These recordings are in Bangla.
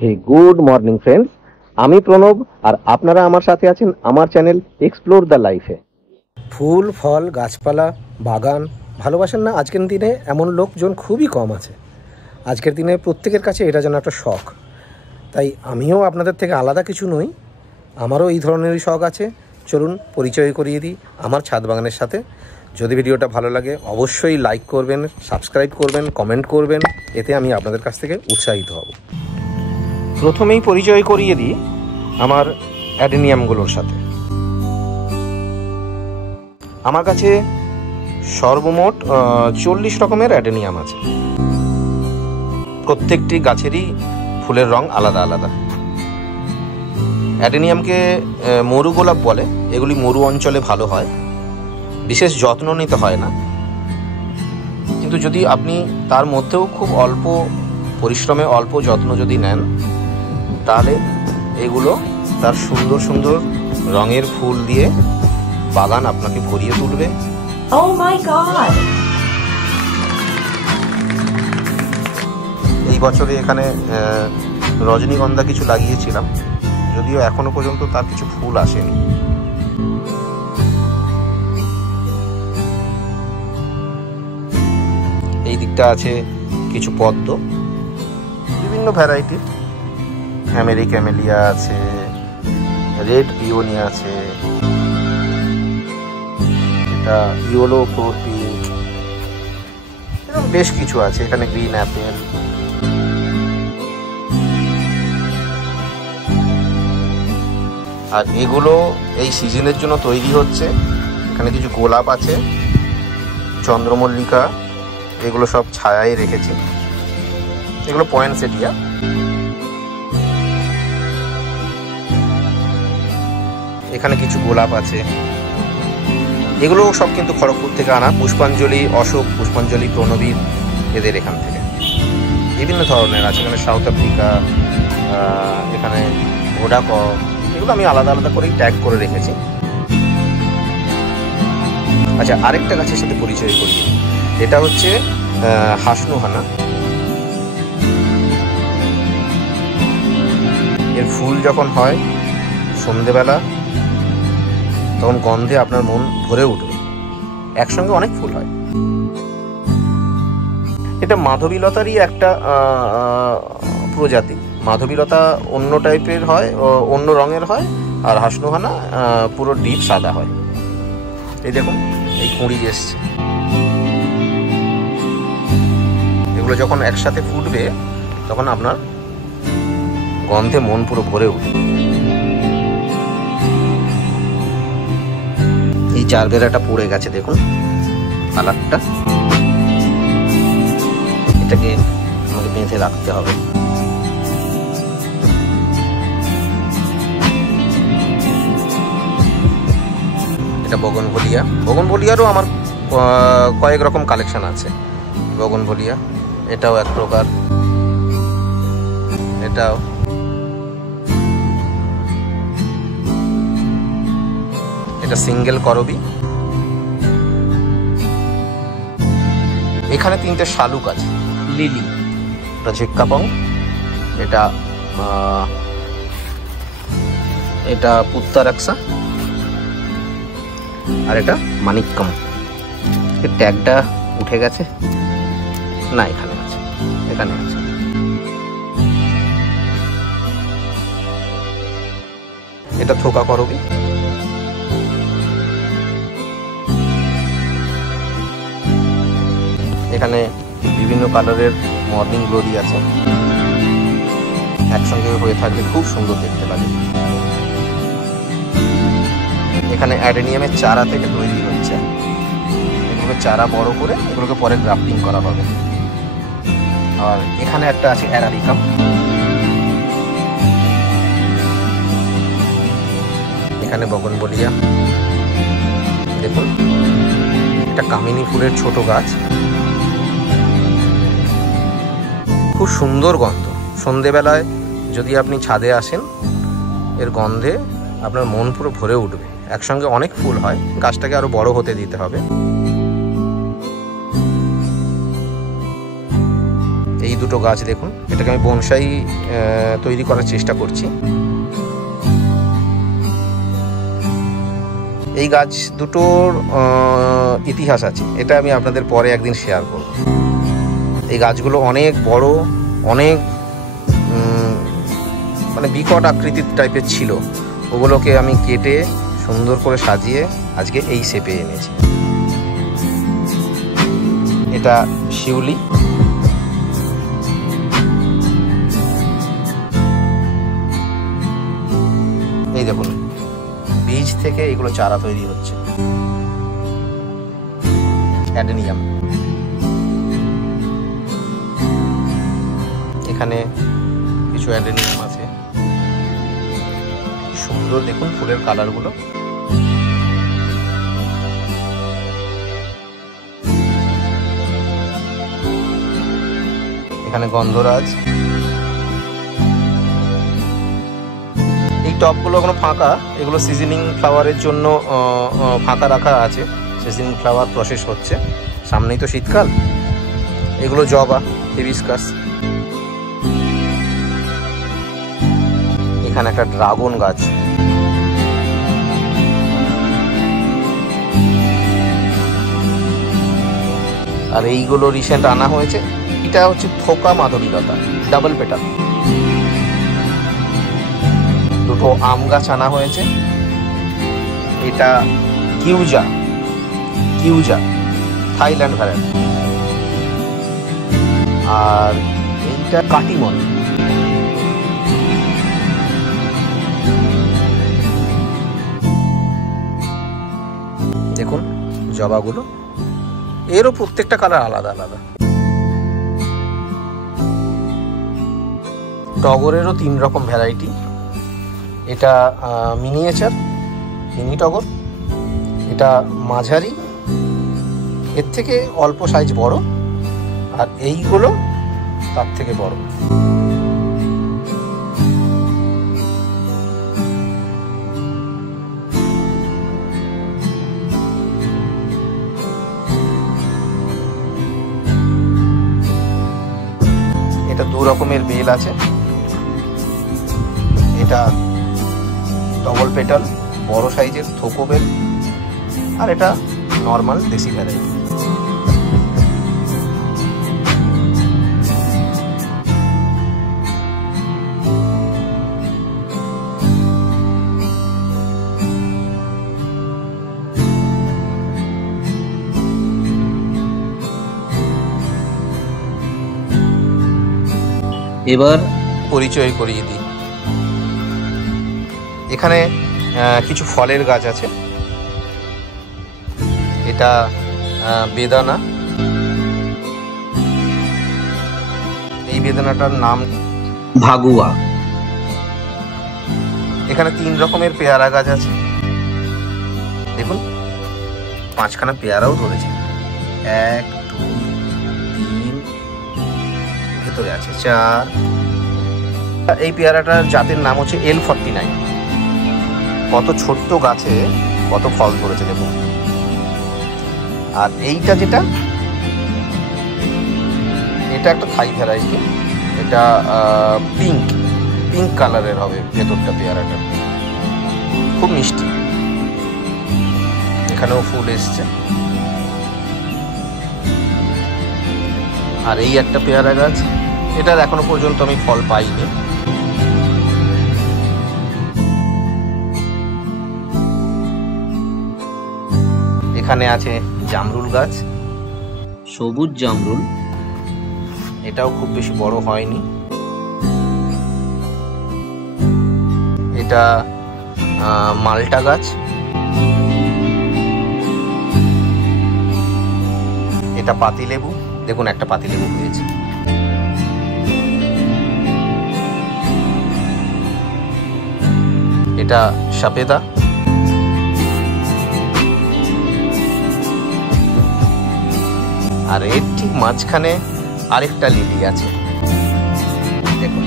হে গুড মর্নিং ফ্রেন্ডস, আমি প্রণব আর আপনারা আমার সাথে আছেন আমার চ্যানেল এক্সপ্লোর দ্য লাইফে। ফুল ফল গাছপালা বাগান ভালোবাসেন না আজকের দিনে এমন লোকজন খুবই কম আছে। আজকের দিনে প্রত্যেকের কাছে এটা যেন একটা শখ। তাই আমিও আপনাদের থেকে আলাদা কিছু নই, আমারও এই ধরনেরই শখ আছে। চলুন পরিচয় করিয়ে দিই আমার ছাদ বাগানের সাথে। যদি ভিডিওটা ভালো লাগে অবশ্যই লাইক করবেন, সাবস্ক্রাইব করবেন, কমেন্ট করবেন, এতে আমি আপনাদের কাছ থেকে উৎসাহিত হব। প্রথমেই পরিচয় করিয়ে দিই আমার অ্যাডেনিয়ামগুলোর সাথে। আমার কাছে সর্বমোট 40 রকমের অ্যাডেনিয়াম আছে। প্রত্যেকটি গাছেরই ফুলের রং আলাদা আলাদা। অ্যাডেনিয়ামকে মরু গোলাপ বলে। এগুলি মরু অঞ্চলে ভালো হয়, বিশেষ যত্ন নিতে হয় না। কিন্তু যদি আপনি তার মধ্যেও খুব অল্প পরিশ্রমে অল্প যত্ন যদি নেন, তাহলে এগুলো তার সুন্দর সুন্দর রঙের ফুল দিয়ে বাগান আপনাকে ভরিয়ে তুলবে। Oh my God! এই বছরে এখানে রজনীগন্ধা কিছু লাগিয়েছিলাম, যদিও এখনো পর্যন্ত তার কিছু ফুল আসেনি। এই দিকটা আছে কিছু পদ্ম, বিভিন্ন ভ্যারাইটির। আমেরিক ক্যামেলিয়া আছে, রেড পিওনি আছে, এটা ইয়েলো ফ্লোর পিঙ্ক, এরকম বেশ কিছু আছে। এখানে গ্রিন অ্যাপেল। আর এগুলো এই সিজনের জন্য তৈরি হচ্ছে। এখানে কিছু গোলাপ আছে, চন্দ্রমল্লিকা, এগুলো সব ছায়ায় রেখেছি। এগুলো পয়েন্টসেটিয়া। এখানে কিছু গোলাপ আছে, এগুলো সব কিন্তু খড়গপুর থেকে আনা। পুষ্পাঞ্জলি, অশোক, পুষ্পাঞ্জলি, প্রণবীর, এদের এখান থেকে। বিভিন্ন ধরনের আছে, এখানে সাউথ আফ্রিকা, এখানে ভোডাকক, এগুলো আমি আলাদা আলাদা করেই ট্যাগ করে রেখেছি। আচ্ছা, আরেকটা গাছের সাথে পরিচয় করি। এটা হচ্ছে হাসনুহানা। এর ফুল যখন হয় সন্ধেবেলা, তখন গন্ধে আপনার মন ভরে উঠবে। একসঙ্গে অনেক ফুল হয়। এটা মাধবীলতারই একটা প্রজাতি। মাধবীলতা অন্য টাইপের হয়, অন্য রঙের হয়, আর হাসনুহানা পুরো ডিপ সাদা হয়। এই দেখুন, এই কুঁড়ি এসছে। এগুলো যখন একসাথে ফুটবে তখন আপনার গন্ধে মন পুরো ভরে উঠবে। এই জারবেরাটা পড়ে গেছে, দেখুন কালারটা। এটাকে আমাকে বেঁধে রাখতে হবে। এটা বগনভলিয়া। বগনভলিয়ারও আমার কয়েক রকম কালেকশন আছে। বগনভলিয়া এটাও এক প্রকার। এটাও এটা সিঙ্গেল করবি। এখানে 3টে শালুক আছে। লিলি, এটা ঝিক্কাপং, এটা এটা পুত্তারাক্সা, আর এটা মানিক্কম। এর ট্যাগটা উঠে গেছে না, এখানে আছে, এখানে আছে। এটা থোকা করবি। এখানে বিভিন্ন কালারের মর্নিং গ্লোরি আছে, একসঙ্গে হয়ে থাকলে খুব সুন্দর দেখতে লাগে। এখানে অ্যাডেনিয়ামের চারা থেকে তৈরি হচ্ছে। এগুলোকে চারা বড় করে এগুলোকে পরে গ্রাফটিং করা হবে। আর এখানে একটা আছে অ্যারাবিকাম। এখানে বগনভলিয়া, দেখুন এটা কামিনী ফুলের ছোট গাছ, খুব সুন্দর গন্ধ। সন্ধেবেলায় যদি আপনি ছাদে আসেন, এর গন্ধে আপনার মন পুরো ভরে উঠবে। একসঙ্গে অনেক ফুল হয়, গাছটাকে আরো বড় হতে দিতে হবে। এই দুটো গাছ দেখুন, এটাকে আমি বনসাই তৈরি করার চেষ্টা করছি। এই গাছ দুটোর ইতিহাস আছে, এটা আমি আপনাদের পরে একদিন শেয়ার করব। এই গাছগুলো অনেক বড়, অনেক মানে বিকট আকৃতির টাইপের ছিল, ওগুলোকে আমি কেটে সুন্দর করে সাজিয়ে আজকে এই শেপে এনেছি। এটা শিউলি, এই দেখুন বীজ থেকে এগুলো চারা তৈরি হচ্ছে। অ্যাডেনিয়াম, এখানে কিছু অ্যাডেনিয়াম আছে, সুন্দর দেখুন ফুলের কালারগুলো। এখানে গন্ধরাজ। এই টবগুলো এখনো ফাঁকা, এগুলো সিজনিং ফ্লাওয়ারের জন্য ফাঁকা রাখা আছে, সিজনিং ফ্লাওয়ার প্রসেস হচ্ছে, সামনেই তো শীতকাল। এগুলো জবা, হিবিস্কাস। এখানে একটা ড্রাগন গাছ, আর এইগুলো রিসেন্ট আনা হয়েছে। এটা হচ্ছে থোকা মাধবীলতা, ডাবল পেটাল। দুটো আম গাছ আনা হয়েছে। এটা কিউজা, কিউজা থাইল্যান্ড ভ্যারাইটি। আর এইটা কাটিমন। দেখুন জবাগুলো, এরও প্রত্যেকটা কালার আলাদা আলাদা। টগরেরও 3 রকম ভ্যারাইটি। এটা মিনিয়েচার, মিনি টগর। এটা মাঝারি, এর থেকে অল্প সাইজ বড়, আর এইগুলো তার থেকে বড়। এটা 2 রকমের বেল আছে। এটা ডবল পেটাল, বড় সাইজের থোকো বেল, আর এটা নর্মাল দেশি ভ্যারাইটি। এবার পরিচয় করিয়ে দিই। এখানে কিছু ফলের গাছ আছে। এটা বেদানা। এই বেদানাটার নাম ভাগুয়া। এখানে 3 রকমের পেয়ারা গাছ আছে। দেখুন 5খানা পেয়ারাও ধরেছে। 1 2 3, ভেতরে আছে 4। এই পেয়ারাটার জাতের নাম হচ্ছে L49। কত ছোট্ট গাছে কত ফল ধরেছে দেখুন। আর এইটা যেটা, এটা একটা থাই ভ্যারাইটি। এটা পিঙ্ক কালারের হবে ভেতরটা পেয়ারাটা, খুব মিষ্টি। এখানেও ফুল এসছে। আর এই একটা পেয়ারা গাছ, এটার এখনো পর্যন্ত আমি ফল পাইনি। এখানে আছে জামরুল গাছ, সবুজ জামরুল। এটাও খুব বেশি বড় হয়নি। এটা মালটা গাছ। এটা পাতিলেবু। দেখুন একটা পাতিলেবু হয়েছে। এটা সফেদা। আর এর ঠিক মাঝখানে আরেকটা লিলি আছে দেখুন।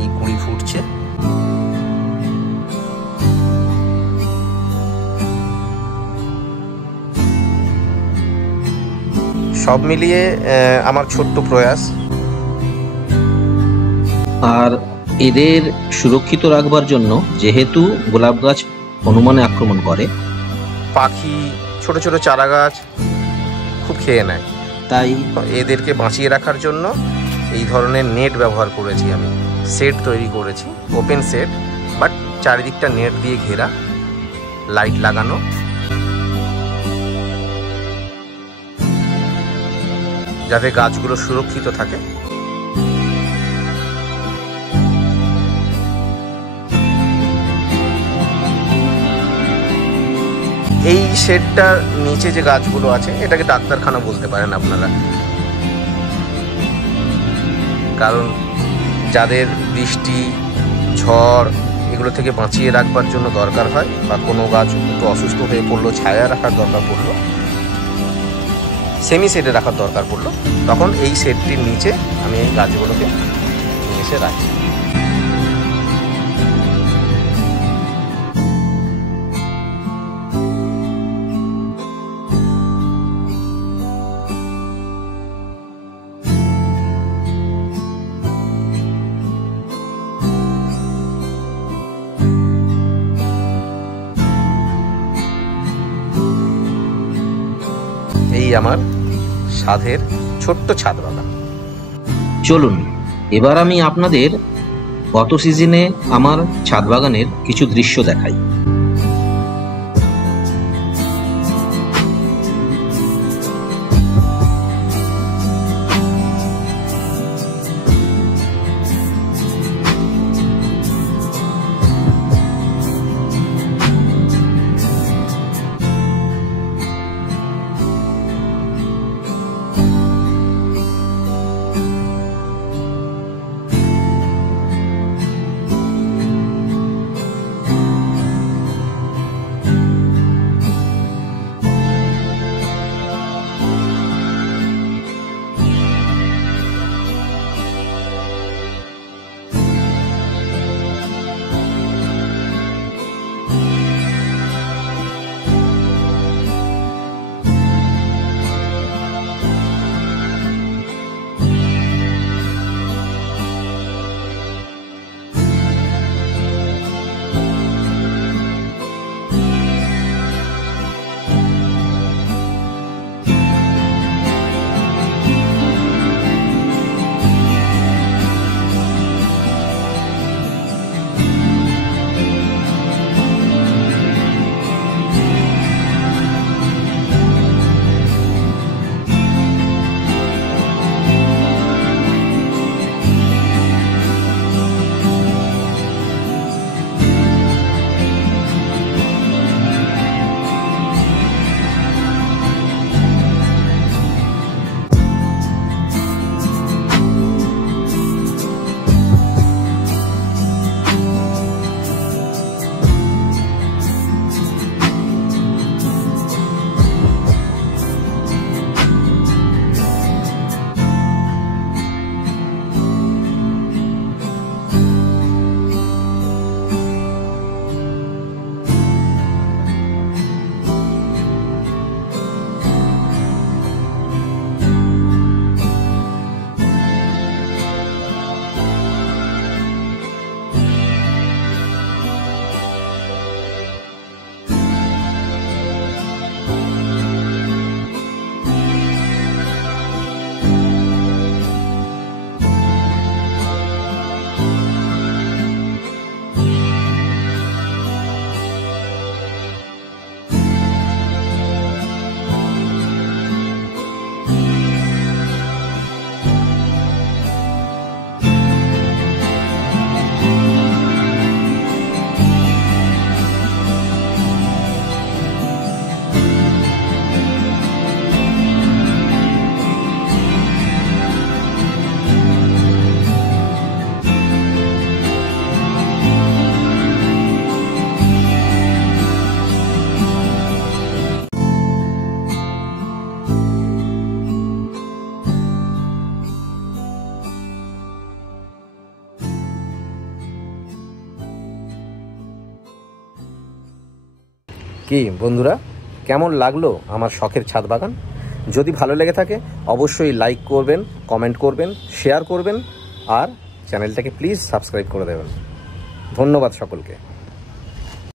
এই কুড়ি ফুটছে। সব মিলিয়ে আমার ছোট্ট প্রয়াস। আর এদের সুরক্ষিত রাখবার জন্য, যেহেতু গোলাপ গাছ হনুমানে আক্রমণ করে, পাখি, ছোট ছোট চারা গাছ খুব খেয়ে নেয়, তাই এদেরকে বাঁচিয়ে রাখার জন্য এই ধরনের নেট ব্যবহার করেছি। আমি সেট তৈরি করেছি, ওপেন সেট, বাট চারিদিকটা নেট দিয়ে ঘেরা, লাইট লাগানো। যাতে গাছগুলো সুরক্ষিত থাকে। এই শেডটার নিচে যে গাছগুলো আছে, এটাকে ডাক্তারখানা বলতে পারেন আপনারা, কারণ যাদের বৃষ্টি, ঝড় এগুলো থেকে বাঁচিয়ে রাখবার জন্য দরকার হয়, বা কোনো গাছ একটু অসুস্থ হয়ে পড়লো, ছায়া রাখার দরকার পড়লো, সেমি শেডে রাখার দরকার পড়লো, তখন এই শেডটির নিচে আমি এই গাছগুলোকে নিয়ে এসে রাখি। এই আমার সাধের ছোট্ট ছাদ বাগান। চলুন এবার আমি আপনাদের গত সিজনে আমার ছাদ বাগানের কিছু দৃশ্য দেখাই। কি বন্ধুরা, কেমন লাগলো আমার শখের ছাদ বাগান? যদি ভালো লেগে থাকে অবশ্যই লাইক করবেন, কমেন্ট করবেন, শেয়ার করবেন আর চ্যানেলটাকে প্লিজ সাবস্ক্রাইব করে দেবেন। ধন্যবাদ সকলকে।